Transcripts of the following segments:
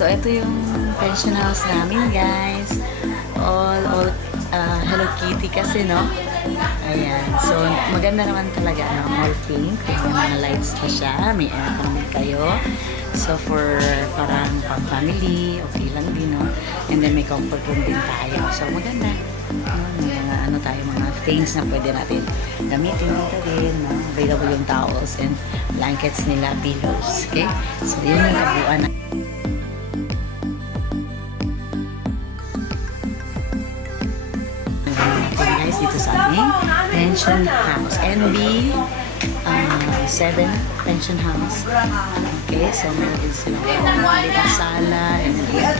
So, ito yung pension house namin, guys. All Hello Kitty kasi, no? Ayan. So, maganda naman talaga, no? All pink. May mga lights pa siya. May aircon kayo. So, for parang pang-family, okay lang din, no? And then, may comfort room din tayo. So, maganda. May mga, mga things na pwede natin gamitin dito din, no? Available yung towels and blankets nila, pillows. Okay? So, yun yung kabuuan. Guys, dito sa aming pension house. NB 7 pension house. Okay, so meron din silang little sala and then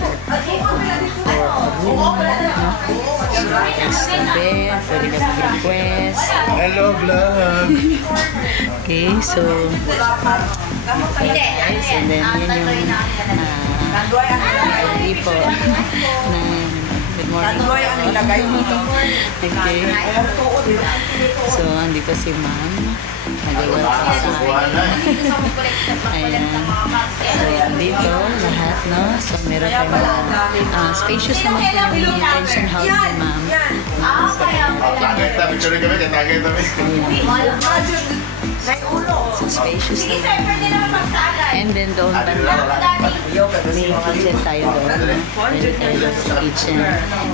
for a room, no? So, extra bed, pwede ka mag-request. Hello, vlog! Okay, so guys, and then yun yung ipo na good morning. Okay. So, andito si ma'am. Nag-welcome sa akin. Ayan. So, andito lahat, no? So, meron tayong mga spacious naman po yung pension house ni ma'am. So, spacious naman. And then doon pa may kitchen tayo doon. Pwede tayo sa kitchen.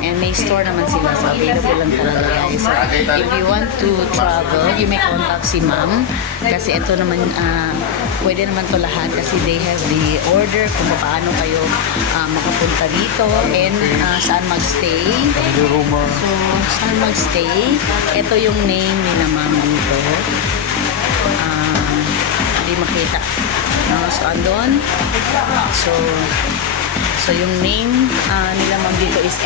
And may store naman sila. So, available lang talaga, guys. So, if you want to travel, you may contact si ma'am. Kasi ito naman, pwede naman to lahat. Kasi they have the order kung paano kayo makapunta dito and saan magstay. So, saan magstay. Ito yung name nila ma'am dito. Hindi makita. No? So, andun. So, yung name nila ma'am dito is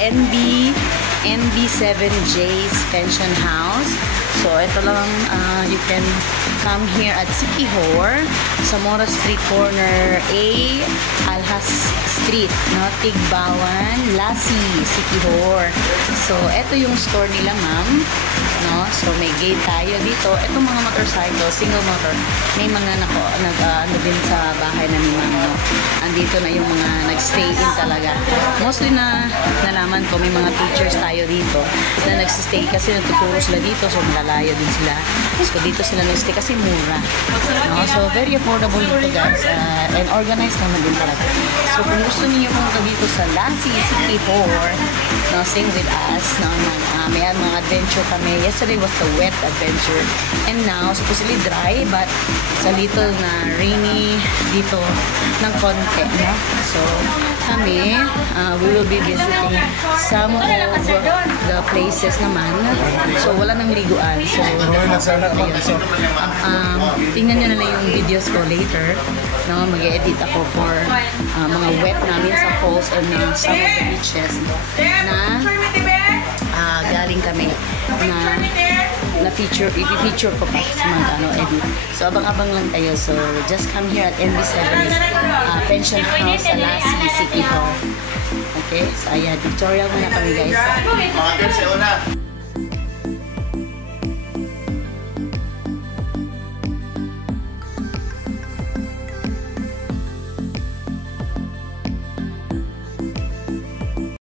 NB7J's Pension House. So, ito lang, you can come here at Siquijor, Zamora Street Corner A, Alhas Street, no? Tigbawan, Lasi, Siquijor. So, ito yung store nila, ma'am. No? So, may gate tayo dito. Itong mga motorcycle, single motor, may mga ano din sa bahay na ni ma'am, no? Andito na yung mga nagstay in talaga. Mostly na nalaman ko, may mga teachers tayo dito na nagsistay kasi natuturo sila dito. So, malalayo din sila. So, dito sila nagstay kasi mura. No? So, very affordable dito, guys. And organized naman din talaga. So, kung gusto niyo pumunta dito sa Lasi, Siquijor, no, sing with us, no, may mga adventure kami. Yesterday was the wet adventure. And now, supposedly dry, but it's a little na rainy dito ng konti, no? So, kami, we will be visiting some of the places naman. So, wala nang liguan. So, tingnan nyo na lang yung videos ko later. No, mag-edit ako for mga wet namin sa falls and some of the beaches na galing kami na i-feature ko pa sa mga edit. So, abang-abang lang kayo. So, just come here at NB7's Pension House sa Lasi, Siquijor. Okay? So, ayan. Tutorial muna kami, guys.